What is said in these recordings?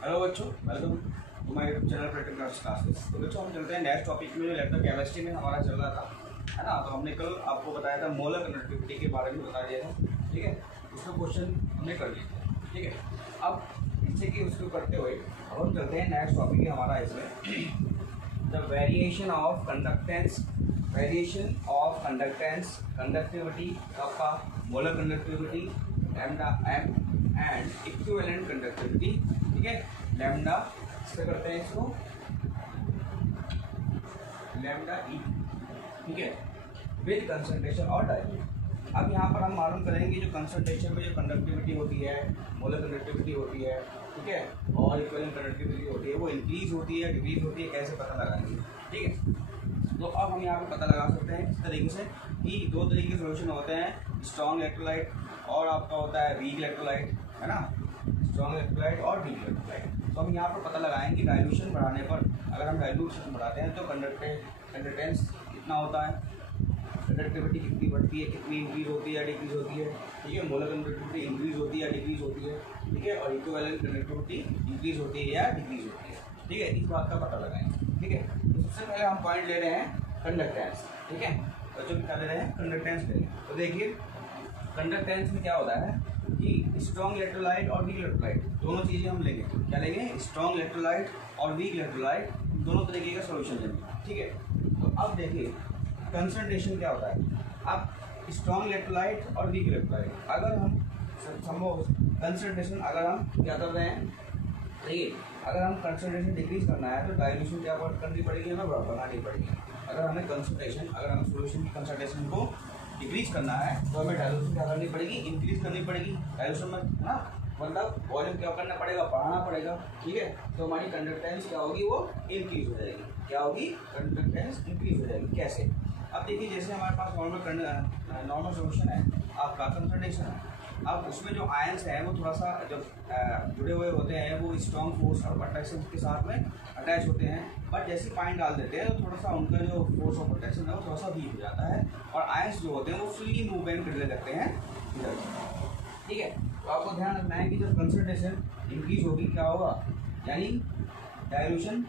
Hello बच्चों, welcome to my YouTube channel practical classes. तो बच्चों हम चलते हैं नेक्स्ट टॉपिक में जो इलेक्ट्रोकेमिस्ट्री में हमारा चल रहा था, है ना। तो हमने कल आपको बताया था मोलर कंडक्टिविटी के बारे में बता दिया था, ठीक है। उसका क्वेश्चन हमने कर लिया, ठीक है। अब इससे कि उसको करते हुए अब हम चलते हैं नेक्स्ट टॉपिक है हमारा इसमें the variation of conductance conductivity आपका molar conductivity lambda M and equivalent conductivity, ठीक है। लैम्डा से करते हैं इसको लैम्डा ई, ठीक है, विद कंसंट्रेशन और डायरेक्ट। अब यहाँ पर हम मालूम करेंगे जो कंसंट्रेशन में जो कंडक्टिविटी होती है, मोलर कंडक्टिविटी होती है, ठीक है, और इक्विवेलेंट कंडक्टिविटी होती है, वो इंक्रीज होती है डिक्रीज होती है, कैसे पता लगाएंगे, ठीक है। तो अब हम यहाँ पे पता लगा सकते हैं इस तरीके से कि दो तरीके के सोल्यूशन होते हैं, स्ट्रॉन्ग इलेक्ट्रोलाइट और आपका होता है वीक इलेक्ट्रोलाइट, है ना। स्ट्रॉन्ग इलेक्ट्रोलाइट और वीक इलेक्ट्रोलाइट। तो हम यहाँ पर पता लगाएंगे डाइल्यूशन बढ़ाने पर, अगर हम डाइल्यूशन बढ़ाते हैं तो कंडक्टेंस कितना होता है, कंडक्टिविटी कितनी बढ़ती है, कितनी इंक्रीज होती है डिक्रीज होती है, ठीक है। मोलर कंडक्टिविटी इंक्रीज होती है डिक्रीज होती है, ठीक है, और इक्विवेलेंट कंडक्टिविटी इंक्रीज होती है या डिक्रीज होती है, ठीक है। इस बात का पता लगाएंगे, ठीक है। तो सबसे पहले हम पॉइंट ले रहे हैं कंडक्टेंस, ठीक है। बच्चों क्या ले रहे हैं, कंडक्टेंस ले रहे हैं। तो देखिए कंडक्टेंस में क्या होता है कि स्ट्रॉन्ग इलेक्ट्रोलाइट और वीक इलेक्ट्रोलाइट दोनों चीज़ें हम लेंगे। क्या लेंगे, स्ट्रॉन्ग इलेक्ट्रोलाइट और वीक इलेक्ट्रोलाइट दोनों तरीके का सॉल्यूशन लेंगे, ठीक है। तो अब देखिए कंसंट्रेशन क्या होता है। अब स्ट्रॉन्ग इलेक्ट्रोलाइट और वीक इलेक्ट्रोलाइट अगर हम संभव कंसंट्रेशन अगर हम क्या कर रहे हैं, देखिए अगर हम कंसंट्रेशन डिक्रीज करना है तो डाइल्यूशन क्या करनी पड़ेगी, हमें बढ़ानी पड़ेगी। अगर हमें सोल्यूशन की कंसंट्रेशन को डिक्रीज करना है तो हमें डाइल्यूशन क्या करनी पड़ेगी, इंक्रीज करनी पड़ेगी। डाइल्यूशन में ना मतलब वॉल्यूम क्या करना पड़ेगा, बढ़ाना पड़ेगा, ठीक है। तो हमारी कंडक्टेंस क्या होगी, वो इंक्रीज हो जाएगी। क्या होगी, कंडक्टेंस इंक्रीज हो जाएगी। कैसे, अब देखिए जैसे हमारे पास नॉर्मल सोल्यूशन है, आपका कंसंट्रेशन है। अब उसमें जो आयंस हैं वो थोड़ा सा जब जुड़े हुए होते हैं वो स्ट्रॉन्ग फोर्स और अट्रैक्शन के साथ में अटैच होते हैं, बट जैसे पानी डाल देते हैं तो थोड़ा सा उनका जो फोर्स ऑफ अट्रैक्शन है वो थोड़ा सा वीक हो जाता है और आयंस जो होते हैं वो फ्रीली मूवमेंट करने लगते हैं इधर, ठीक है। तो आपको ध्यान रखना है कि जब कंसंट्रेशन इंक्रीज होगी क्या होगा, यानी डाइल्यूशन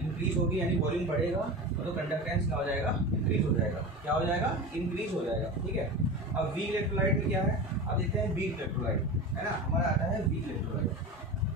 इंक्रीज होगी यानी वॉल्यूम बढ़ेगा, तो कंडक्टेंस क्या हो जाएगा, इंक्रीज हो जाएगा। क्या हो जाएगा, इंक्रीज हो जाएगा, ठीक है। अब वीक इलेक्ट्रोलाइट में क्या है, अब देखते हैं वीक इलेक्ट्रोलाइट, है ना, हमारा आता है वीक इलेक्ट्रोलाइट,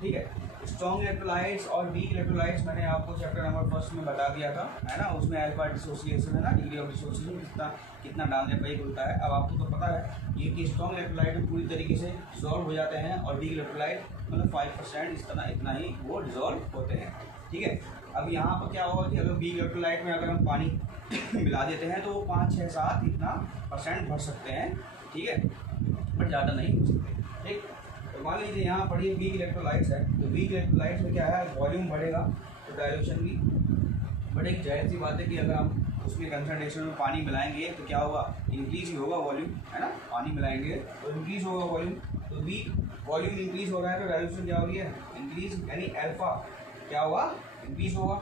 ठीक है। स्ट्रॉन्ग इलेक्ट्रोलाइट्स और वीक इलेक्ट्रोलाइट्स मैंने आपको चैप्टर नंबर 1 में बता दिया था, है ना। उसमें अल्फा डिसोसिएशन है ना, डिग्री ऑफ डिसोसिएशन कितना डालने पर ही खुलता है। अब आपको तो पता है ये कि स्ट्रॉन्ग इलेक्ट्रोलाइट में पूरी तरीके से डिजॉल्व हो जाते हैं और वीक इलेक्ट्रोलाइट मतलब 5% इतना ही वो डिजॉल्व होते हैं, ठीक है। अब यहाँ पर क्या होगा कि अगर वीक इलेक्ट्रोलाइट में अगर हम पानी मिला देते हैं तो वो 5, 6, 7 इतना % भर सकते हैं, ठीक है, बट ज़्यादा नहीं हो सकते, ठीक। तो मान लीजिए यहाँ पढ़िए वीक इलेक्ट्रोलाइट्स है, तो वीक इलेक्ट्रोलाइट्स में क्या है, वॉल्यूम बढ़ेगा तो डाइल्यूशन भी बढ़ेगी। जाहिर सी बात है कि अगर हम उसमें कंसंट्रेशन में पानी मिलाएंगे तो क्या होगा, इंक्रीज ही होगा वॉल्यूम, है ना। पानी मिलाएंगे तो इंक्रीज होगा वॉल्यूम, तो वीक वॉल्यूम इंक्रीज हो रहा है तो डाइल्यूशन क्या हो रही है, इंक्रीज, यानी अल्फा क्या होगा, इंक्रीज होगा।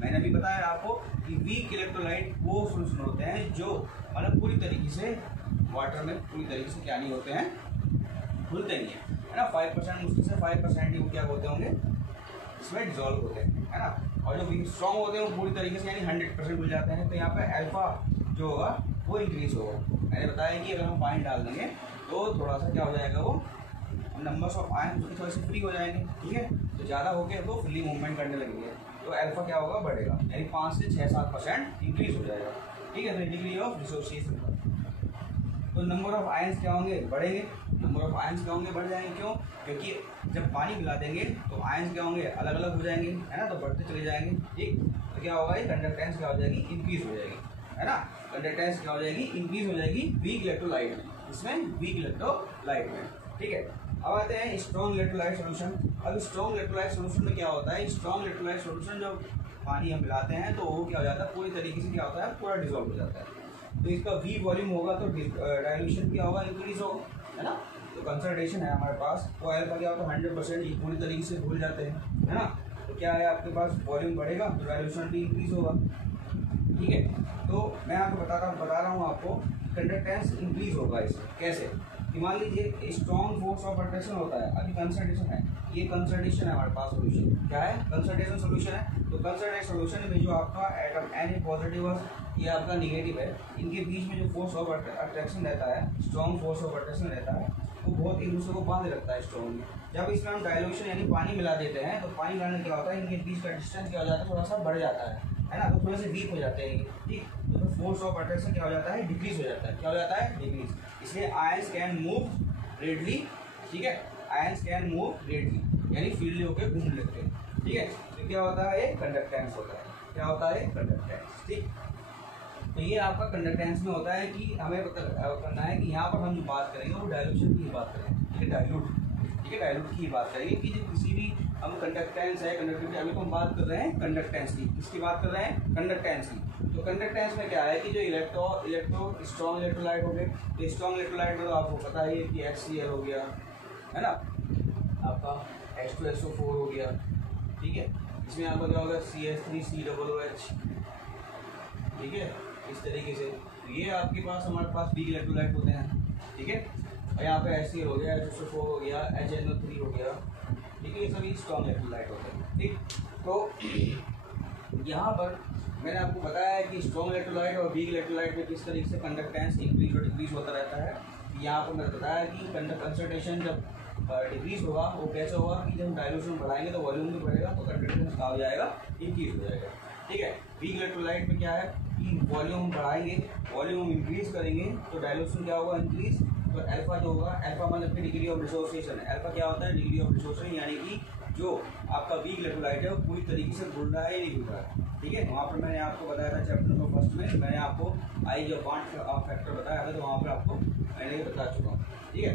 मैंने अभी बताया आपको कि वीक इलेक्ट्रोलाइट वो सोल्यूशन होते हैं जो मतलब पूरी तरीके से वाटर में पूरी तरीके से क्या नहीं होते हैं, घुलते नहीं है ना। 5% मुश्किल से 5% ही वो क्या होते होंगे, इसमें डिजॉल्व होते हैं, है ना। और जो स्ट्रॉन्ग होते हैं वो पूरी तरीके से यानी 100% घुल जाते हैं। तो यहाँ पे अल्फा जो होगा वो इंक्रीज होगा। मैंने बताया कि अगर हम पानी डाल देंगे तो थोड़ा सा क्या हो जाएगा, वो नंबर्स ऑफ आयन उसके थोड़े से फ्री हो जाएंगे, ठीक है। तो ज़्यादा होकर वो फ्री मूवमेंट करने लगेंगे तो अल्फा क्या होगा, बढ़ेगा, यानी 5 से 6-7% इंक्रीज हो जाएगा, ठीक है। तो डिग्री ऑफ डिसोसिएशन, तो नंबर ऑफ आयंस क्या होंगे, बढ़ेंगे। नंबर ऑफ आयंस क्या होंगे, बढ़ जाएंगे। क्यों, क्योंकि जब पानी मिला देंगे तो आयंस क्या होंगे, अलग अलग हो जाएंगे, है ना, तो बढ़ते चले जाएंगे, ठीक। तो क्या होगा, ये कंडक्टेंस क्या हो जाएगी, इंक्रीज हो जाएगी, है ना। कंडक्टेंस क्या हो जाएगी, इंक्रीज हो जाएगी वीक इलेक्ट्रोलाइट में, इसमें वीक इलेक्ट्रोलाइट में, ठीक है। अब आते हैं स्ट्रॉन्ग इलेक्ट्रोलाइट सोल्यूशन। अब स्ट्रॉन्ग इलेक्ट्रोलाइट सोल्यूशन में क्या होता है, स्ट्रॉन्ग इलेक्ट्रोलाइट सोल्यूशन जब पानी हम मिलाते हैं तो वो क्या हो जाता है, पूरी तरीके से क्या होता है, पूरा डिजॉल्व हो जाता है। तो इसका वी वॉल्यूम होगा तो डाइल्यूशन क्या होगा, इंक्रीज होगा, है ना। तो कंसंट्रेशन है हमारे पास, वो अल्फा क्या होता है 100% पूरी तरीके से घुल जाते हैं, है ना। तो क्या है आपके पास, वॉल्यूम बढ़ेगा तो डाइल्यूशन भी इंक्रीज होगा, ठीक है। तो मैं आपको बता रहा हूँ आपको कंडक्टेंस इंक्रीज होगा इसमें कैसे, कि मान लीजिए स्ट्रॉन्ग फोर्स ऑफ अट्रैक्शन होता है, अभी कंसंट्रेशन है, ये कंसंट्रेशन है हमारे पास सोल्यूशन, क्या है कंसंट्रेशन सोल्यूशन है। तो कंसंट्रेशन सोल्यूशन में जो आपका एटम एन पॉजिटिव और ये आपका निगेटिव है, इनके बीच में जो फोर्स ऑफ अट्रैक्शन रहता है, स्ट्रॉन्ग फोर्स ऑफ अट्रैक्शन रहता है, वो बहुत एक दूसरे को बांध रखता है स्ट्रॉन्ग। जब इसमें हम डाइल्यूशन यानी पानी मिला देते हैं तो पानी मिलाने क्या होता है, इनके बीच का डिस्टेंस क्या हो जाता है, थोड़ा सा बढ़ जाता है ना, तो थोड़े से वीक हो जाते हैं, ठीक। तो फिर फोर्स ऑफ अट्रैक्शन क्या हो जाता है, डिक्रीज हो जाता है, क्या हो जाता है, डिक्रीज। इसलिए आयंस कैन मूव रेडली, ठीक है, आयंस कैन मूव रेडली यानी फ्रीली होकर घूम लेते हैं, ठीक है। तो क्या होता है, ये कंडक्टेंस होता है, क्या होता है, कंडक्टेंस, ठीक। तो ये आपका कंडक्टेंस में होता है कि हमें करना है कि यहाँ पर हम जो बात करेंगे वो डाइल्यूशन की बात करेंगे, ठीक है, डाइल्यूट, ठीक है, डाइल्यूट की बात करेंगे कि जो किसी भी हम कंडक्टेंस है, कंडक्टिविटी, अभी तो हम बात कर रहे हैं कंडक्टेंस की, किसकी बात कर रहे हैं, कंडक्टेंस की। तो कंडक्टेंस में क्या है कि जो इलेक्ट्रो स्ट्रॉन्ग इलेक्ट्रोलाइट हो गए, तो स्ट्रॉन्ग इलेक्ट्रोलाइट में तो आपको पता है कि HCl हो गया, है ना, आपका H2SO4 हो गया, ठीक है, इसमें आपका क्या होगा CH3COOH, ठीक है, इस तरीके से। तो ये आपके पास हमारे पास वीक इलेक्ट्रोलाइट होते हैं, ठीक है, और यहाँ पे HCl हो गया, H2SO4 हो गया, HNO3 हो गया, ठीक है, ये सभी स्ट्रॉन्ग इलेक्ट्रोलाइट होते हैं, ठीक। तो यहाँ पर मैंने आपको बताया है कि स्ट्रॉन्ग इलेक्ट्रोलाइट और वीक इलेक्ट्रोलाइट में किस तरीके से कंडक्टेंस इंक्रीज और डिक्रीज होता रहता है। यहाँ पर मैंने बताया कि कंसंट्रेशन जब डिक्रीज होगा वो कैसे होगा कि जब डाइल्यूशन बढ़ाएंगे तो वॉल्यूम भी बढ़ेगा, तो कंडक्टेंस क्या हो जाएगा, इंक्रीज हो जाएगा, ठीक है। वीक इलेक्ट्रोलाइट में क्या है कि वॉल्यूम बढ़ाएंगे, वॉल्यूम इंक्रीज करेंगे तो डाइल्यूशन क्या होगा, इंक्रीज। तो अल्फा जो होगा, अल्फा मतलब कि डिग्री ऑफ डिसोसिएशन, अल्फा क्या होता है, डिग्री ऑफ डिसोसिएशन, यानी कि जो आपका वीक इलेक्ट्रोलाइट है वो पूरी तरीके से घुल रहा है या नहीं घुल रहा है, ठीक है। वहाँ पर मैंने आपको बताया था चैप्टर नंबर फर्स्ट में, मैंने आपको आई जो बॉन्ड फैक्टर बताया था, तो वहाँ पर आपको मैंने ये बता चुका हूँ, ठीक है।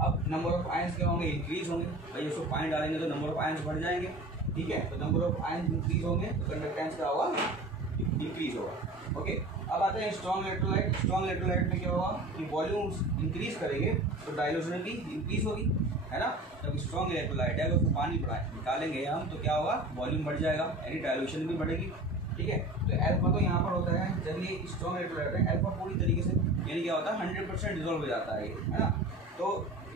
अब नंबर ऑफ आयंस क्या होंगे, इंक्रीज होंगे, भाई उसको पॉइंट डालेंगे तो नंबर ऑफ आयंस बढ़ जाएंगे, ठीक है। तो नंबर ऑफ आयंस इंक्रीज होंगे तो कंडक्टेंस क्या होगा, इंक्रीज होगा, ओके। अब आते हैं स्ट्रॉन्ग इलेक्ट्रोलाइट। स्ट्रॉन्ग इलेक्ट्रोलाइट में क्या होगा कि वॉल्यूम इंक्रीज करेंगे तो डाइल्यूशन भी इंक्रीज होगी, है ना। जब स्ट्रॉन्ग इलेक्ट्रोलाइट है अगर उसमें पानी डालेंगे हम तो क्या होगा, वॉल्यूम बढ़ जाएगा यानी डाइल्यूशन भी बढ़ेगी, ठीक है। तो अल्फा तो यहाँ पर होता है, जब ये स्ट्रॉन्ग इलेक्ट्रोलाइट है अल्फा पूरी तरीके से यानी क्या होता है 100% डिजोल्व हो जाता है, है ना। तो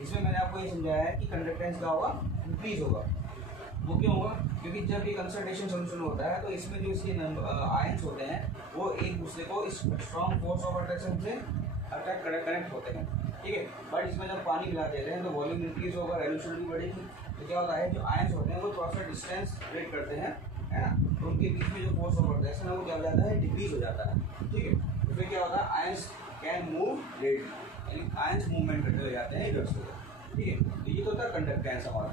इसमें मैंने आपको ये समझाया है कि कंडक्टेंस क्या होगा, इंक्रीज होगा। वो क्यों होगा, क्योंकि जब ये कंसंट्रेशन सोल्यूशन होता है तो इसमें जो इसके आयंस होते हैं वो एक दूसरे को इस स्ट्रॉन्ग फोर्स ऑफ अट्रैक्शन से कनेक्ट होते हैं, ठीक है। बट इसमें जब पानी मिला देते हैं तो वॉल्यूम इंक्रीज होगा, डाइल्यूशन भी बढ़ेगी, तो क्या होता है जो आयंस होते हैं वो थोड़ा सा डिस्टेंस ब्रेक करते हैं, है ना, तो उनके बीच में जो फोर्स ऑफ अट्रैक्शन है वो क्या हो जाता है, डिक्रीज हो जाता है, ठीक है। तो फिर क्या होता है, आयंस कैन मूव रेडली यानी आयंस मूवमेंट करते हुए जाते हैं इधर से, ठीक है। तो ये तो होता है कंडक्टेंस हमारा,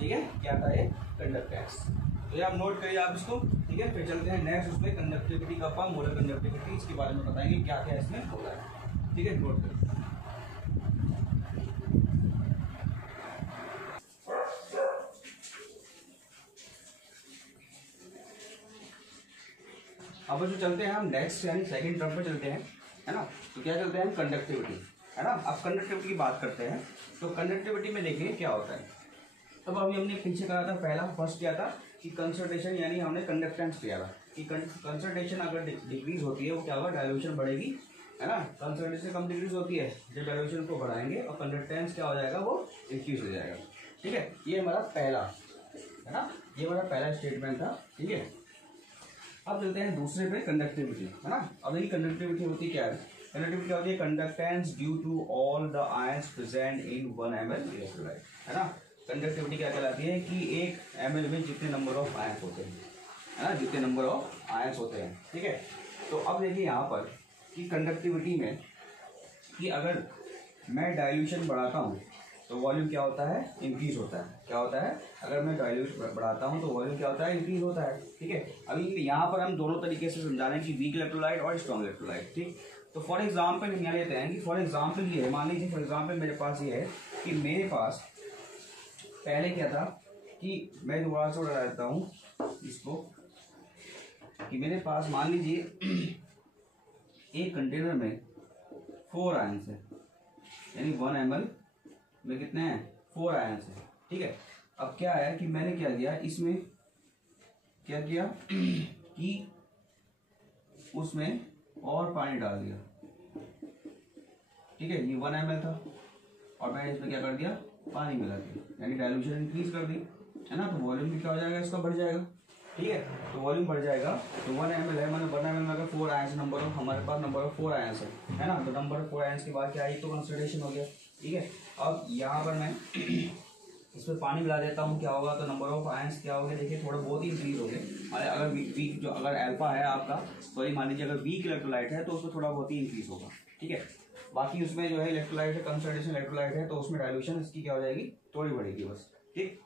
ठीक है, क्या था ये कंडक्टेंस। तो ये आप नोट करिए आप इसको, ठीक है। फिर चलते हैं नेक्स्ट उसमें कंडक्टिविटी का पार्ट, मोलर कंडक्टिविटी, इसके बारे में बताएंगे क्या क्या इसमें होता है, ठीक है, नोट करिए। अब जो चलते हैं हम नेक्स्ट यानी सेकंड टर्म पे चलते हैं, है ना। तो क्या चलते हैं, कंडक्टिविटी, है ना। अब कंडक्टिविटी की बात करते हैं तो कंडक्टिविटी में देखिए क्या होता है। तब अभी हमने पीछे कहा था, पहला फर्स्ट क्या था कि कंसंट्रेशन यानी हमने कंडक्टेंस किया था कि कंसंट्रेशन अगर डिक्रीज होती है वो क्या होगा, डाइल्यूशन बढ़ेगी, है ना। कंसंट्रेशन कम डिक्रीज होती है जब डाइल्यूशन को बढ़ाएंगे और कंडक्टेंस क्या हो जाएगा, वो इंक्रीज हो जाएगा, ठीक है। ये हमारा पहला, है ना, ये हमारा पहला स्टेटमेंट था, ठीक है। अब चलते हैं दूसरे पे, कंडक्टिविटी, है ना। अब ये कंडक्टिविटी होती क्या है, कंडक्टिविटी क्या होती है, conductance due to all the ions present in 1 ml electrolyte, है ना। कंडक्टिविटी क्या कहलाती है कि 1 ml में जितने नंबर ऑफ आयंस होते हैं, है ना, जितने नंबर ऑफ आयंस होते हैं, ठीक है। तो अब देखिए यहाँ पर कि कंडक्टिविटी में कि अगर मैं डाइल्यूशन बढ़ाता हूँ तो वॉल्यूम क्या होता है, इंक्रीज होता है, क्या होता है, अगर मैं डाइल्यूशन बढ़ाता हूँ तो वॉल्यूम क्या होता है, इंक्रीज होता है, ठीक है। अभी यहाँ पर हम दोनों तरीके से समझा रहे हैं कि वीक इलेक्ट्रोलाइट और स्ट्रॉन्ग इलेक्ट्रोलाइट, ठीक। तो फॉर एग्जाम्पल यहाँ लेते हैं कि फॉर एग्जाम्पल ये है, मान लीजिए फॉर एग्जाम्पल मेरे पास ये है कि मेरे पास पहले क्या था कि मैं दोबारा से उड़ा देता हूँ इसको कि मेरे पास मान लीजिए एक कंटेनर में 4 आयंस है यानी 1 ml में कितने हैं, 4 आयंस है, ठीक है। अब क्या है कि मैंने क्या किया, इसमें क्या किया कि उसमें और पानी डाल दिया, ठीक है, ये 1 ml था और मैंने इसमें क्या कर दिया, पानी मिला दिया, यानी डाइल्यूशन इंक्रीज कर दी, है ना। तो वॉल्यूम भी क्या हो जाएगा, इसका बढ़ जाएगा, ठीक है। तो वॉल्यूम बढ़ जाएगा, तो 1 ml है, मैंने 1 ml में अगर 4 आयंस, नंबर ऑफ हमारे पास नंबर ऑफ 4 आयंस है ना। तो नंबर ऑफ 4 आयंस के बाद क्या आई, तो कंसंट्रेशन हो गया, ठीक है। अब यहाँ पर मैं इसमें पानी मिला देता हूँ, क्या होगा, तो नंबर ऑफ आयंस क्या हो गया, देखिए थोड़ा बहुत ही इंक्रीज हो गए। अगर वीक जो अगर अल्फा है आपका, सॉरी मान लीजिए अगर वीक इलेक्ट्रोलाइट है तो उसमें थोड़ा बहुत ही इंक्रीज होगा, ठीक है। बाकी उसमें जो है इलेक्ट्रोलाइट है, कंसंट्रेशन इलेक्ट्रोलाइट है, तो उसमें डाइल्यूशन इसकी क्या हो जाएगी, थोड़ी बढ़ेगी बस, ठीक।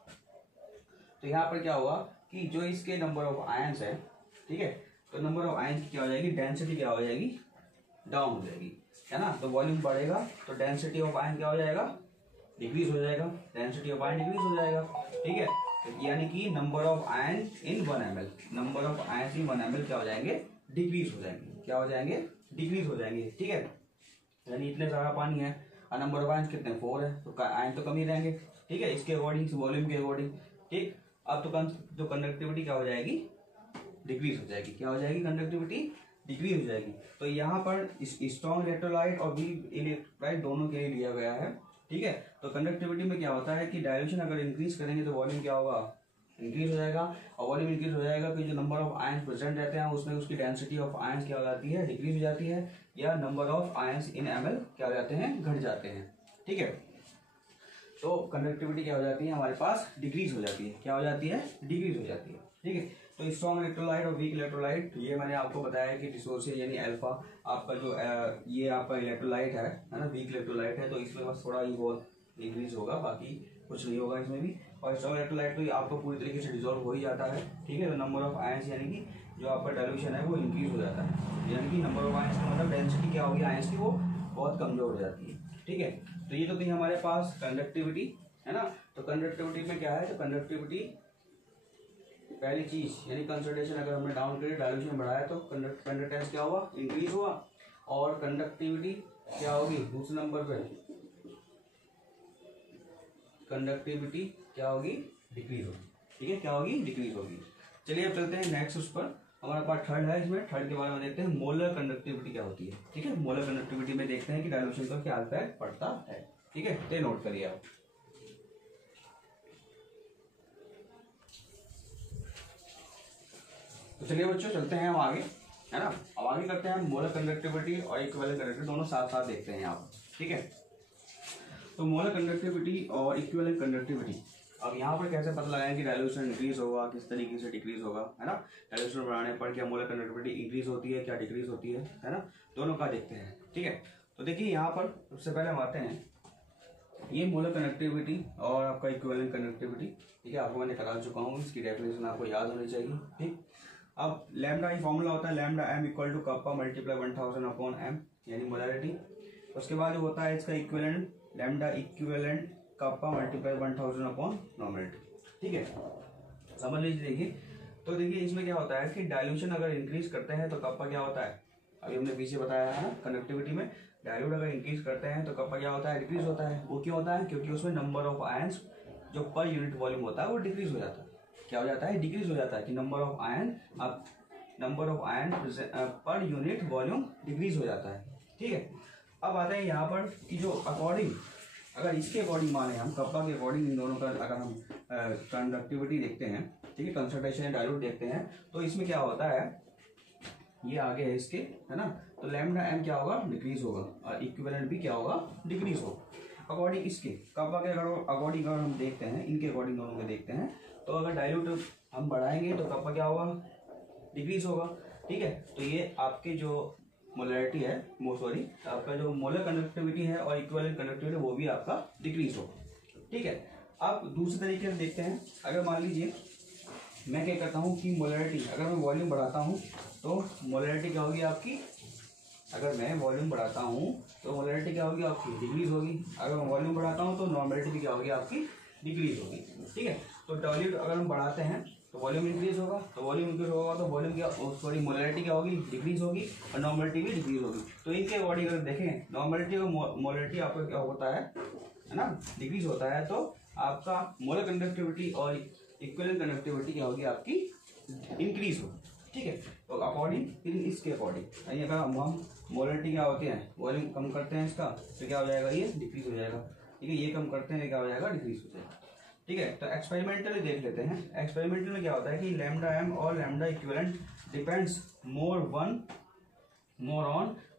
तो यहाँ पर क्या हुआ कि जो इसके नंबर ऑफ आयंस है, ठीक है, तो नंबर ऑफ आयंस की क्या हो जाएगी, डेंसिटी क्या हो जाएगी, डाउन हो जाएगी, है ना। तो वॉल्यूम बढ़ेगा तो डेंसिटी ऑफ आयन क्या हो जाएगा, डिक्रीज हो जाएगा, डेंसिटी ऑफ आयन डिक्रीज हो जाएगा, ठीक है। तो यानी कि number of ion in 1 ml, number of ion in 1 ml क्या हो जाएंगे, डिक्रीज हो जाएंगे, क्या हो जाएंगे, डिक्रीज हो जाएंगे, ठीक है। यानी इतने सारा पानी है और नंबर ऑफ आयन कितने, 4 है, तो आयन तो कम ही रहेंगे, ठीक है, इसके अकॉर्डिंग, वॉल्यूम के अकॉर्डिंग, ठीक। अब तो कंडक्टिविटी क्या हो जाएगी, डिक्रीज हो जाएगी, क्या हो जाएगी, कंडक्टिविटी डिक्रीज हो जाएगी। तो यहाँ पर स्ट्रॉन्ग इलेक्ट्रोलाइट और वीक इलेक्ट्रोलाइट दोनों के लिए लिया गया है, ठीक है। तो कंडक्टिविटी में क्या होता है कि डायल्यूशन अगर इंक्रीज करेंगे तो वॉल्यूम क्या होगा, इंक्रीज हो जाएगा, और वॉल्यूम इंक्रीज हो जाएगा कि जो नंबर ऑफ आयंस प्रेजेंट रहते हैं उसमें उसकी डेंसिटी ऑफ आयंस क्या हो जाती है, डिक्रीज हो जाती है, या number of ions in ml क्या हो जाते हैं, घट जाते हैं, ठीक है। तो कंडक्टिविटी क्या हो जाती है, हमारे पास डिक्रीज हो जाती है, क्या हो जाती है, डिक्रीज हो जाती है, ठीक है। तो स्ट्रॉन्ग इलेक्ट्रोलाइट और वीक इलेक्ट्रोलाइट, ये मैंने आपको बताया कि डिसोसिएशन यानी अल्फा आपका जो ये आपका इलेक्ट्रोलाइट है ना, वीक इलेक्ट्रोलाइट है, तो इसमें बस थोड़ा ही बहुत डिक्रीज होगा, बाकी कुछ नहीं होगा इसमें भी। और स्ट्रॉन्ग इलेक्ट्रोलाइट तो आपको पूरी तरीके से डिजोल्व हो ही जाता है, ठीक है। तो नंबर ऑफ आयंस यानी कि जो आपका डाइल्यूशन है वो इंक्रीज हो जाता है, यानी कि नंबर ऑफ आयंस का मतलब डेंसिटी क्या होगी आयंस की, वो बहुत कमजोर हो जाती है, ठीक है। तो ये तो थी हमारे पास कंडक्टिविटी, है ना। तो कंडक्टिविटी में क्या है, तो कंडक्टिविटी पहली चीज यानी कंसंट्रेशन अगर हमने डाउन करी, डाइल्यूशन बढ़ाया तो कंडक्टेंस क्या हुआ, इंक्रीज हुआ, और कंडक्टिविटी क्या होगी, दूसरे नंबर पे कंडक्टिविटी क्या होगी, डिक्रीज होगी, ठीक है, क्या होगी, डिक्रीज होगी। चलिए अब चलते हैं नेक्स्ट, उस पर हमारे पास थर्ड है, इसमें थर्ड के बारे में देखते हैं, मोलर कंडक्टिविटी क्या होती है, ठीक है। मोलर कंडक्टिविटी में देखते हैं कि डाइल्यूशन का क्या इफेक्ट पड़ता है, ठीक है, तो नोट करिए आप। तो चलिए बच्चों चलते हैं हम आगे, है ना। अब आगे करते हैं मोलर कंडक्टिविटी और इक्विवेलेंट कंडक्टिविटी दोनों साथ साथ देखते हैं यहाँ पर, ठीक है। तो मोलर कंडक्टिविटी और इक्विवेलेंट कंडक्टिविटी, अब यहाँ पर कैसे पता लगाएं कि डाइल्यूशन इंक्रीज होगा, किस तरीके से डिक्रीज होगा, है ना। डाइल्यूशन बढ़ाने पर क्या मोलर कंडक्टिविटी इंक्रीज होती है, क्या डिक्रीज होती है ना, दोनों का देखते हैं, ठीक है। तो देखिए यहाँ पर सबसे पहले हम आते हैं, ये मोलर कंडक्टिविटी और आपका इक्विवेलेंट कंडक्टिविटी, ठीक है, आपको मैंने करा चुका हूँ, इसकी डेफिनेशन आपको याद होनी चाहिए, ठीक। अब लैम्डा ही फॉर्मूला होता है, lambda m equal to kappa multiply 1000 upon m यानी मोलैरिटी। उसके बाद जो होता है इसका equivalent, lambda equivalent kappa multiply 1000 upon normality, ठीक है, समझ लीजिए। देखिए तो देखिए इसमें क्या होता है कि डाइल्यूशन अगर इंक्रीज करते हैं तो कप्पा क्या होता है, अभी हमने पीछे बताया है ना, कंडक्टिविटी में डाइल्यूट अगर इंक्रीज करते हैं तो कप्पा क्या होता है, डिक्रीज होता है। वो क्यों होता है, क्योंकि उसमें नंबर ऑफ आयंस जो पर यूनिट वॉल्यूम होता है वो डिक्रीज हो जाता है, क्या हो जाता है, डिक्रीज हो जाता है, कि नंबर ऑफ आयन, अब number of ion per unit volume decrease हो जाता है, ठीक है। अब आते हैं यहाँ पर कि जो अकॉर्डिंग, अगर इसके अकॉर्डिंग माने हम कप्पा के अकॉर्डिंग इन दोनों का अगर हम कंडक्टिविटी देखते हैं, ठीक है, कंसंट्रेशन डाइल्यूट देखते हैं, तो इसमें क्या होता है, ये आगे है इसके, है ना। तो लैम्डा m क्या होगा, डिक्रीज होगा, और इक्विवेलेंट भी क्या होगा, डिक्रीज होगा अकॉर्डिंग इसके कप्पा के अकॉर्डिंग। अगर हम देखते हैं इनके अकॉर्डिंग दोनों के देखते हैं, तो अगर डाइल्यूट हम बढ़ाएंगे तो कप्पा क्या होगा, डिक्रीज होगा, ठीक है। तो ये आपके जो मोलैरिटी है, सॉरी आपका जो मोलर कंडक्टिविटी है और इक्विवेलेंट कंडक्टिविटी वो भी आपका डिक्रीज होगा, ठीक है। अब दूसरे तरीके से देखते हैं, अगर मान लीजिए मैं क्या करता हूँ कि मोलैरिटी अगर मैं वॉल्यूम बढ़ाता हूँ तो मोलैरिटी क्या होगी आपकी, अगर मैं वॉल्यूम बढ़ाता हूँ तो मोलैरिटी क्या होगी आपकी, डिक्रीज होगी। अगर मैं वॉल्यूम बढ़ाता हूँ तो नॉर्मलिटी भी क्या होगी आपकी, डिक्रीज होगी, ठीक है। तो डाइल्यूट अगर हम बढ़ाते हैं तो वॉल्यूम इंक्रीज होगा, तो वॉल्यूम इंक्रीज होगा तो वॉल्यूम क्या, सॉरी मोलैरिटी क्या होगी, डिक्रीज होगी, और नॉर्मलिटी भी डिक्रीज होगी। तो इनके अकॉर्डिंग अगर देखें नॉर्मलिटी और मोलैरिटी आपका क्या होता है ना, डिक्रीज होता है, तो आपका मोलर कंडक्टिविटी और इक्विवेलेंट कंडक्टिविटी क्या होगी आपकी, इंक्रीज होगी, ठीक है। तो अकॉर्डिंग फिर इसके अकॉर्डिंग ये अगर हम मोलरिटी क्या होती है, वॉल्यूम कम करते हैं इसका तो क्या हो जाएगा, ये डिक्रीज हो जाएगा। ठीक है, ये कम करते हैं क्या हो जाएगा, डिक्रीज हो जाएगा। ठीक है, तो एक्सपेरिमेंटली देख लेते हैं। एक्सपेरिमेंटल में क्या होता है कि लैम्डा एम और lambda equivalent depends more on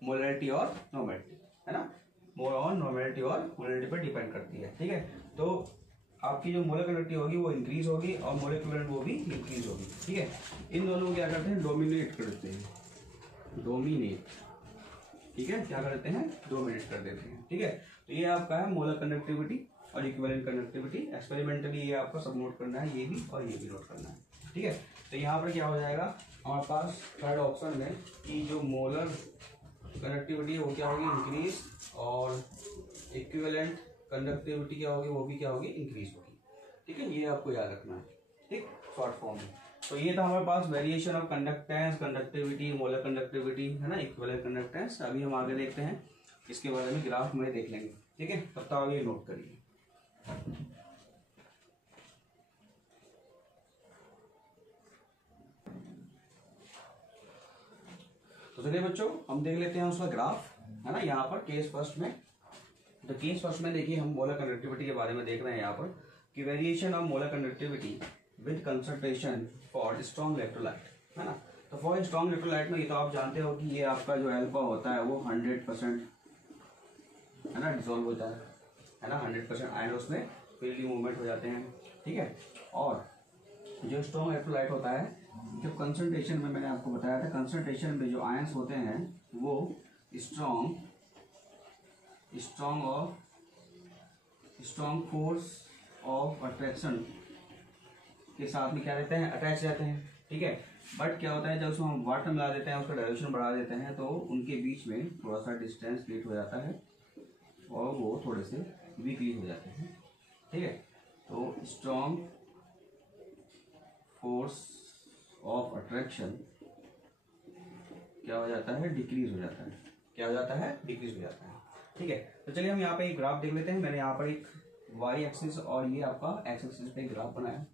molarity और नॉर्मेलिटी, है ना, मोर ऑन नॉर्मेलिटी और मोलरिटी पर डिपेंड करती है। ठीक है, तो आपकी जो मोलर कंडक्टिविटी होगी वो इंक्रीज होगी और मोलर इक्विवेलेंट वो भी इंक्रीज होगी। ठीक है, इन दोनों को क्या करते हैं, डोमिनेट कर देते हैं, डोमिनेट। ठीक है, क्या कर देते हैं, डोमिनेट कर देते हैं। ठीक है, तो ये आपका है मोलर कंडक्टिविटी और इक्विवेलेंट कंडक्टिविटी। एक्सपेरिमेंटली ये आपको सब नोट करना है, ये भी और ये भी नोट करना है। ठीक है, तो यहाँ पर क्या हो जाएगा हमारे पास थर्ड ऑप्शन में कि जो मोलर कंडक्टिविटी है वो क्या होगी, इंक्रीज, और इक्विवेलेंट कंडक्टिविटी क्या होगी, वो भी क्या होगी, इंक्रीज होगी। ठीक है, ये आपको याद रखना है। ठीक, शॉर्ट फॉर्म में। तो ये था हमारे पास variation of conductance, conductivity, molar conductivity, है ना, इक्विवेलेंट कंडक्टेंस। अभी हम आगे देखते हैं, इसके बारे में ग्राफ में देख लेंगे। ठीक है, तब तक आप ये नोट करिए। तो चलिए बच्चों हम देख लेते हैं उसका ग्राफ, है ना। यहाँ पर केस फर्स्ट में, तो केस फर्स्ट में देखिए हम मोलर कंडक्टिविटी के बारे में देख रहे हैं यहाँ पर कि variation of molar conductivity with concentration for strong electrolyte, है ना। तो फॉर स्ट्रॉन्ग इलेक्ट्रोलाइट में ये तो आप जानते हो कि ये आपका जो अल्फा होता है वो 100%, है ना, डिसॉल्व होता है ना, 100% आयन उसमें फ्रीली मूवमेंट हो जाते हैं। ठीक है, और जो स्ट्रॉन्ग इलेक्ट्रोलाइट होता है, जब कंसंट्रेशन में, मैंने आपको बताया था, कंसंट्रेशन में जो आयंस होते हैं वो स्ट्रॉन्ग फोर्स ऑफ अट्रैक्शन के साथ में क्या रहते हैं, अटैच रहते हैं। ठीक है, बट क्या होता है जब उसमें हम वाटर मिला देते हैं, उसका डायरेक्शन बढ़ा देते हैं, तो उनके बीच में थोड़ा सा डिस्टेंस क्रिएट हो जाता है और वो थोड़े से वीकली हो जाते हैं। ठीक है, तो स्ट्रॉन्ग फोर्स ऑफ अट्रैक्शन क्या हो जाता है, डिक्रीज हो जाता है। क्या हो जाता है, डिक्रीज हो जाता है। ठीक है, तो चलिए हम यहाँ पे एक ग्राफ देख लेते हैं। मैंने यहाँ पर एक वाई एक्सिस और ये आपका एक्स एक्सिस पे एक ग्राफ बनाया।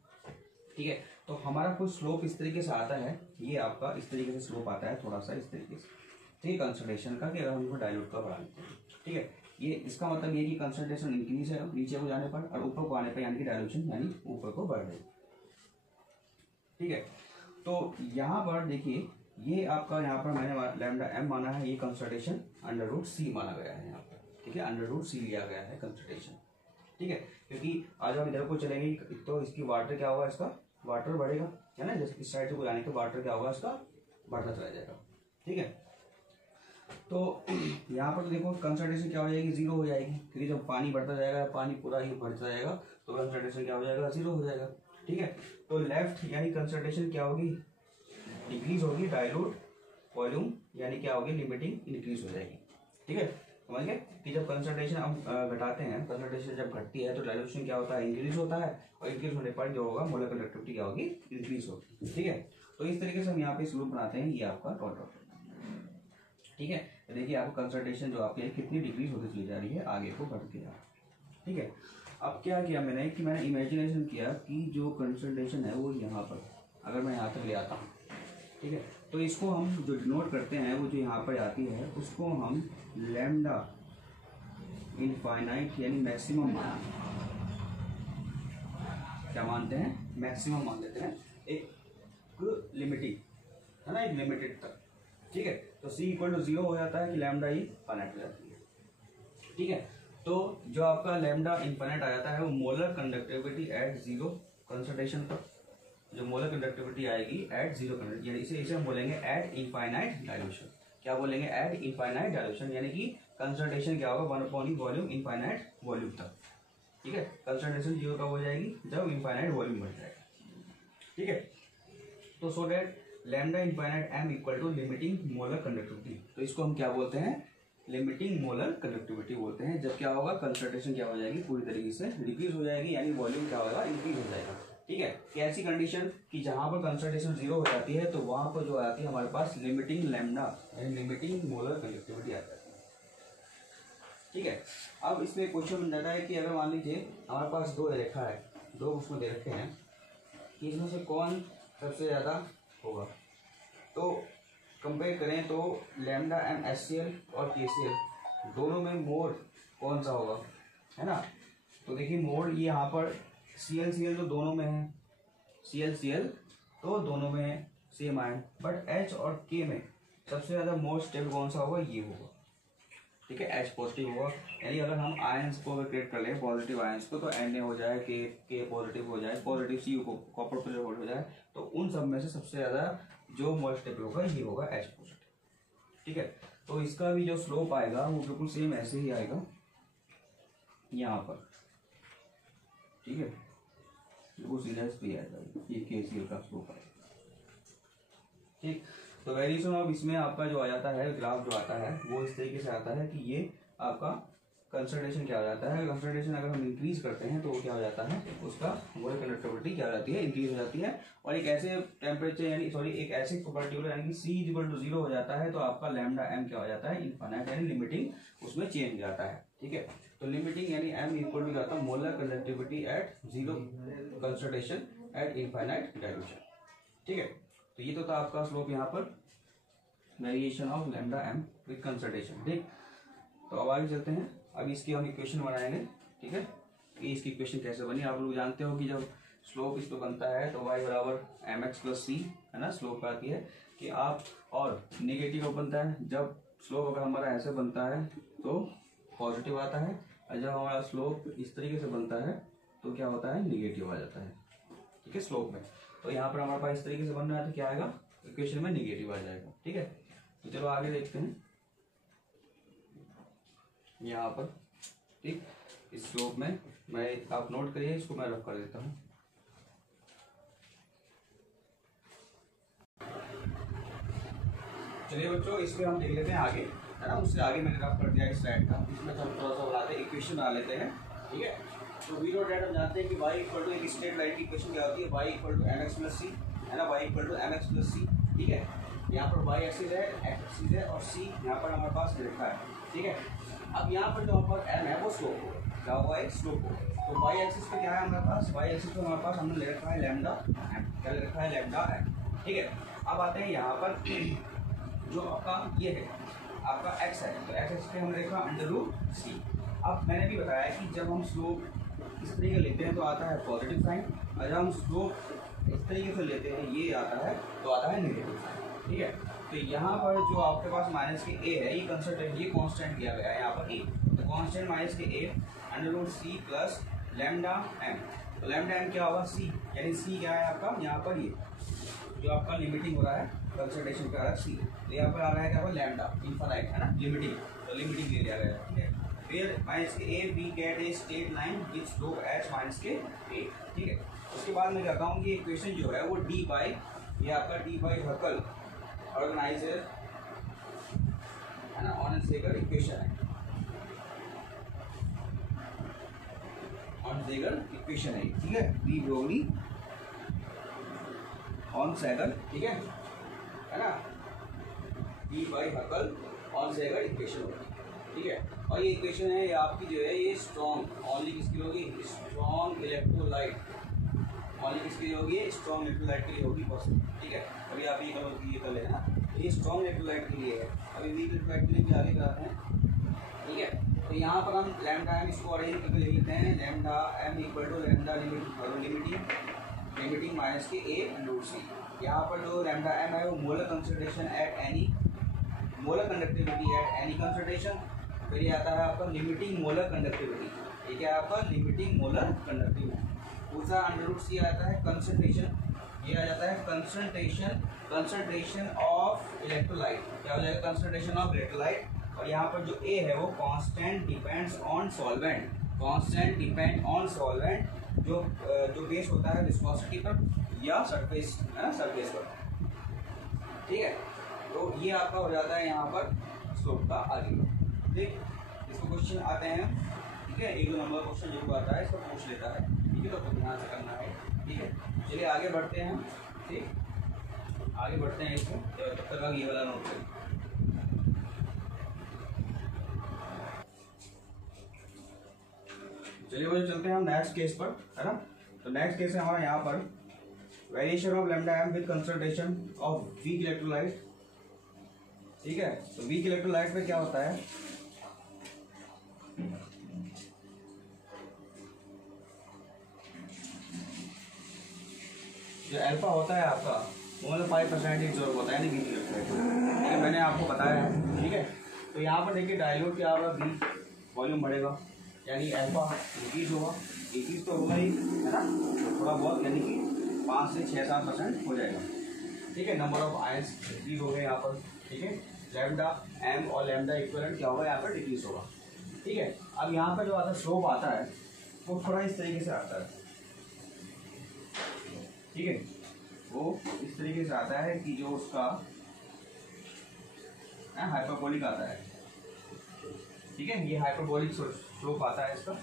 ठीक है, तो हमारा कुछ स्लोप इस तरीके से आता है, ये आपका इस तरीके से स्लोप आता है, थोड़ा सा इस तरीके से। ठीक है, कंसंट्रेशन का, कि अगर हमको डाइल्यूट का बढ़ा लेते हैं। ठीक है, ये इसका मतलब ये कि कंसंट्रेशन इंक्रीज है नीचे को जाने पर, और ऊपर को आने पर यानी कि डाइल्यूशन यानी ऊपर को बढ़ रही है। ठीक है, तो यहाँ पर देखिए ये आपका, यहाँ पर मैंने लैम्डा एम माना है, ये कंसंट्रेशन √c माना गया है यहाँ पर। ठीक है, √c लिया गया है कंसंट्रेशन। ठीक है, क्योंकि आज हम इधर को चलेंगे तो इसकी वाटर क्या होगा, इसका वाटर बढ़ेगा, है ना, जैसे इस साइड से को जाने के वाटर क्या होगा, इसका बढ़ता चला जाएगा। ठीक है, तो यहाँ पर देखो कंसंट्रेशन क्या हो जाएगी, 0 हो जाएगी, क्योंकि जब पानी बढ़ता जाएगा, पानी पूरा ही बढ़ता जाएगा, तो कंसंट्रेशन क्या हो जाएगा, 0 हो जाएगा। ठीक है, तो लेफ्ट यानी कंसंट्रेशन क्या होगी, डिक्रीज होगी, डाइल्यूट वॉल्यूम यानी क्या होगी, लिमिटिंग इंक्रीज हो जाएगी। ठीक है, समझ गए कि जब कंसंट्रेशन हम घटाते हैं, कंसंट्रेशन जब घटती है तो डाइल्यूशन क्या होता है, इंक्रीज होता है, और इंक्रीज होने पर जो होगा मोलर कंडक्टिविटी क्या होगी, इंक्रीज होगी। ठीक है, तो इस तरीके से हम यहाँ पे स्लोप बनाते हैं, ये आपका टॉट। ठीक है, तो देखिए आपको कंसंट्रेशन जो आपकी कितनी डिक्रीज होती चली जा रही है, आगे को बढ़ के जा रहा है। ठीक है, अब क्या किया मैंने कि मैंने इमेजिनेशन किया कि जो कंसंट्रेशन है वो यहाँ पर, अगर मैं यहाँ तक ले आता हूँ, ठीक है, तो इसको हम जो डिनोट करते हैं वो जो यहाँ पर आती है उसको हम लैम्डा इनफाइनाइट यानी मैक्सिमम मानते हैं। क्या मानते हैं, मैक्सिमम मान लेते हैं, एक लिमिटिंग, है ना, एक लिमिटेड तक। ठीक है, तो c = 0 हो जाता है कि लैम्डा इनफाइनाइट हो जाती है। ठीक है, तो जो आपका लैम्डा इनफाइनाइट आ जाता है वो मोलर कंडक्टिविटी एट 0 कंसंट्रेशन पर, जो मोलर कंडक्टिविटी आएगी एट 0 कंडक्टिविटी, यानी इसे हम बोलेंगे एट इनफाइनाइट डाइल्यूशन। क्या बोलेंगे, एट इनफाइनाइट डाइल्यूशन, यानी कि कंसंट्रेशन क्या होगा, 1/e वॉल्यूम इनफाइनाइट वॉल्यूम तक। ठीक है, कंसंट्रेशन 0 कब हो जाएगी, जब इनफाइनाइट वॉल्यूम बढ़ जाएगा। ठीक है, तो so that lambda infinite m = limiting molar conductivity, तो इसको हम क्या बोलते हैं, लिमिटिंग मोलर कंडक्टिविटी बोलते हैं। जब क्या होगा, कंसंट्रेशन क्या हो जाएगी, पूरी तरीके से डिक्रीज हो जाएगी, यानी वॉल्यूम क्या होगा, इंक्रीज हो जाएगा। ठीक है, ऐसी कंडीशन कि जहां पर कंसंट्रेशन 0 हो जाती है तो वहां पर जो आती है हमारे पास लिमिटिंग लैम्डा यानी लिमिटिंग मोलर कंडक्टिविटी आ जाती है। ठीक है, अब इसमें क्वेश्चन बन जाता है कि अगर मान लीजिए हमारे पास दो रेखा है, दो उसमें दे रखे हैं कि इसमें से कौन सबसे ज़्यादा होगा, तो कंपेयर करें तो लैम्डा एम HCl और KCl दोनों में मोड कौन सा होगा, है ना। तो देखिए मोड ये यहाँ पर ClCl तो दोनों में है, ClCl तो दोनों में है सेम आयन, बट H और K में सबसे ज़्यादा मोड स्टेबल कौन सा होगा, ये होगा, ठीक है, H पॉजिटिव होगा। यानी अगर हम आयंस को क्रिएट कर लें पॉजिटिव आयंस को, तो Na हो जाए, K पॉजिटिव हो जाए, पॉजिटिव Cu को कॉपर पॉजिटिव हो जाए, तो उन सब में से सबसे ज़्यादा जो मोड स्टेबल होगा ये होगा H पॉजिटिव, ठीक है। तो इसका भी जो स्लोप आएगा वो बिल्कुल सेम ऐसे ही आएगा यहाँ पर, ठीक है, बिल्कुल सीधा इस पे आएगा, ये KCl का स्लोप आएगा, ठीक। तो वेरिएशन ऑफ इसमें आपका जो आ जाता है ग्राफ जो आता है वो इस तरीके से आता है कि ये आपका कंसंट्रेशन क्या हो जाता है, कंसंट्रेशन अगर हम इंक्रीज करते हैं तो वो क्या हो जाता है, उसका मोलर कंडक्टिविटी क्या हो जाती है, इंक्रीज हो जाती है। और एक ऐसे टेम्परेचर यानी सॉरी एक ऐसे पर्टिकुलर यानी कि C = 0 हो जाता है तो आपका लैम्डा M क्या हो जाता है, इनफाइनाइट यानी लिमिटिंग उसमें चेंज हो जाता है, ठीक है। तो लिमिटिंग यानी M इक्वल टू जाता है molar conductivity eight 0 concentration eight infinite dilution, ठीक है। तो ये तो था आपका स्लोप यहाँ पर variation of lambda M with concentration, ठीक। तो अब आगे चलते हैं, अब इसकी हम इक्वेशन बनाएंगे, ठीक है, कि इसकी इक्वेशन कैसे बनी। आप लोग जानते हो कि जब स्लोप इस पर बनता है तो y = mx + c, है ना, स्लोप आती है कि आप, और निगेटिव बनता है जब स्लोप अगर हमारा ऐसे बनता है तो पॉजिटिव आता है, और जब हमारा स्लोप इस तरीके से बनता है तो क्या होता है, निगेटिव आ जाता है, ठीक है, स्लोप में। तो यहाँ पर हमारे पास इस तरीके से बन रहा है तो क्या आएगा, इक्वेशन में निगेटिव आ जाएगा, ठीक है। तो चलो आगे देखते हैं यहाँ पर, ठीक। इस स्लोप में मैं, आप नोट करिए, इसको मैं रफ कर देता हूँ। चलिए बच्चों इस पे हम देख लेते हैं आगे, है ना, उससे आगे मैंने रफ कर दिया इस स्लाइड का, इसमें हम थोड़ा सा बनाते हैं, इक्वेशन बना लेते हैं, ठीक है। तो वी डॉट हम जानते हैं कि y = एक स्ट्रेट लाइन की इक्वेशन क्या होती है, y = mx + c, है ना, y = mx + c, ठीक है। यहाँ पर y एक्सिस है, x एक्सिस है और c यहाँ पर हमारे पास लिखा है, ठीक है। अब यहाँ पर जो हमारे पास m है वो स्लोप होगा, क्या होगा, एक स्लोप होगा। तो y एक्सिस पे क्या है हमारे पास, y एक्सिस पे हमारे पास हमने ले रखा है लैम्डा m, क्या ले रखा है, लैम्डा m, ठीक है। अब आते हैं यहाँ पर जो आपका ये है आपका x है, तो x एक्सिस पे हमने लिखा √c। अब मैंने भी बताया कि जब हम स्लोप इस तरीके लेते हैं तो आता है पॉजिटिव साइन, और जब हम स्लोप इस तरीके से लेते हैं ये आता है तो आता है नेगेटिव साइन, ठीक है। तो यहाँ पर जो आपके पास -a है ये कंस्टेंट, ये कांस्टेंट किया गया है यहाँ पर a, तो constant -a √c plus lambda m। तो लैम्डा m क्या होगा, c, यानी c क्या है आपका यहाँ पर, ये जो आपका लिमिटिंग हो रहा है कंसंट्रेशन का c, तो यहाँ पर आ रहा है क्या, लैम्डा इनफाइनाइट, है ना, लिमिटिंग, तो लिमिटिंग ले लिया गया है, ठीक है। फिर -a we get a straight line with slope h -a, ठीक है। उसके बाद मैं कहता हूँ कि इक्वेशन जो है वो d बाई, ये आपका d बाई हकल ऑर्गेनाइजर, है ना, ऑन सेगर इक्वेशन है, ऑन सेगर इक्वेशन है, ठीक है, d ब्रोगली ऑन सेगर, ठीक है ना, d बाई हकल ऑन सेगर इक्वेशन होगी, ठीक है। और ये इक्वेशन है, ये आपकी जो है ये स्ट्रॉन्ग ओनली किसकी होगी, स्ट्रॉन्ग इलेक्ट्रोलाइट, ओनली किसके लिए होगी, स्ट्रॉन्ग इलेक्ट्रोलाइट के लिए होगी पॉसिबल, ठीक है। अभी आप ये कर लेना, ये स्ट्रॉन्ग इलेक्ट्रोलाइट के लिए है, अभी वीक इलेक्ट्रोलाइट के लिए भी आगे कराते हैं, ठीक है। तो यहाँ पर हम लैम्डा m इसको अरेंज करके लिख लेते हैं, lambda m = lambda limiting -a √c। यहाँ पर जो लैम्डा m है वो molar concentration at any, molar conductivity at any concentration. फिर ये आता है आपका लिमिटिंग मोलर कंडक्टिविटी, ये क्या है आपका, लिमिटिंग मोलर कंडक्टिविटी। दूसरा √c आता है कंसंट्रेशन, ये आ जाता है कंसंट्रेशन ऑफ इलेक्ट्रोलाइट, क्या हो जाएगा, कंसंट्रेशन ऑफ इलेक्ट्रोलाइट। और यहाँ पर जो a है वो constant depends on solvent, constant depend on solvent, जो बेस होता है विस्कोसिटी पर या सरफेस, है ना, सरफेस पर, ठीक है। तो ये आपका हो जाता है यहाँ पर स्लोप का आगे, ठीक। इसको क्वेश्चन आते हैं, ठीक है, 1-2 नंबर क्वेश्चन जरूर आता है, इसको पूछ लेता है, ठीक है, तो ध्यान से करना है, ठीक है। चलिए आगे बढ़ते हैं, ठीक, आगे बढ़ते हैं, इसको तब तक आप ये वाला नोट करें। चलिए वो चलते हैं हम नेक्स्ट केस पर, है ना। तो नेक्स्ट केस है हमारा यहाँ पर variation of lambda M with concentration of weak electrolyte. ठीक है, तो वीक इलेक्ट्रोलाइट में क्या होता है, जो अल्फा होता है आपका वो मतलब 5% एब्जॉर्ब होता है यानी वीक इलेक्ट्रोलाइट। ठीक है, मैंने आपको बताया है। ठीक है, तो यहाँ पर देखिए डायल्यूट क्या होगा, वीक वॉल्यूम बढ़ेगा यानी अल्फा इंक्रीज होगा, इंक्रीज तो होगा ही है ना, तो थोड़ा बहुत यानी कि 5 से 6-7% हो जाएगा। ठीक है, नंबर ऑफ आयंस इंक्रीज हो गए यहाँ पर। ठीक है, लैम्डा एम और लैम्डा इक्विवेलेंट क्या होगा यहाँ पर डिक्रीज होगा। ठीक है, अब यहाँ पर जो आता है स्लोप आता है वो थोड़ा इस तरीके से आता है। ठीक है, वो इस तरीके से आता है कि जो उसका हाइपरबोलिक आता है। ठीक है, ये हाइपरबोलिक स्लोप आता है इसका,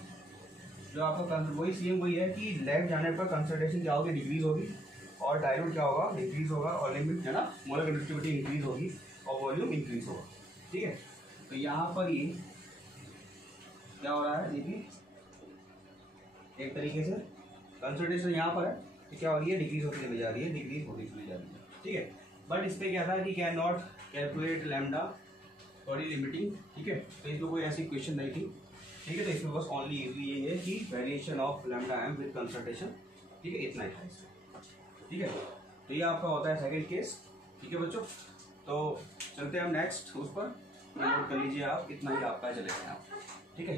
जो आपका वही सेम वही है कि लेफ्ट जाने पर कंसंट्रेशन क्या होगी, डिक्रीज होगी, और डायल्यूट क्या होगा, डिक्रीज होगा, और लिमिट है ना मोलर कंडक्टिविटी इंक्रीज होगी और वॉल्यूम इंक्रीज होगा। ठीक है, तो यहाँ पर ये क्या हो रहा है, देखिए एक तरीके से कंसंट्रेशन यहाँ पर है तो क्या हो रही है, डिक्रीज होती चली जा रही है, डिक्रीज होती चली जा रही है। ठीक है, बट इस पर क्या था कि कैन नॉट कैलकुलेट लैम्डा थोड़ी लिमिटिंग। ठीक है, तो इसमें कोई ऐसी क्वेश्चन नहीं थी। ठीक है, तो इसमें बस ओनली ये है कि variation of lambda M with concentration. ठीक है, इतना ही था इसमें। ठीक है, तो ये आपका होता है सेकंड केस। ठीक है बच्चों, तो चलते हैं हम नेक्स्ट उस पर, नोट कर लीजिए आप, इतना ही आपका चलेगा। ठीक है।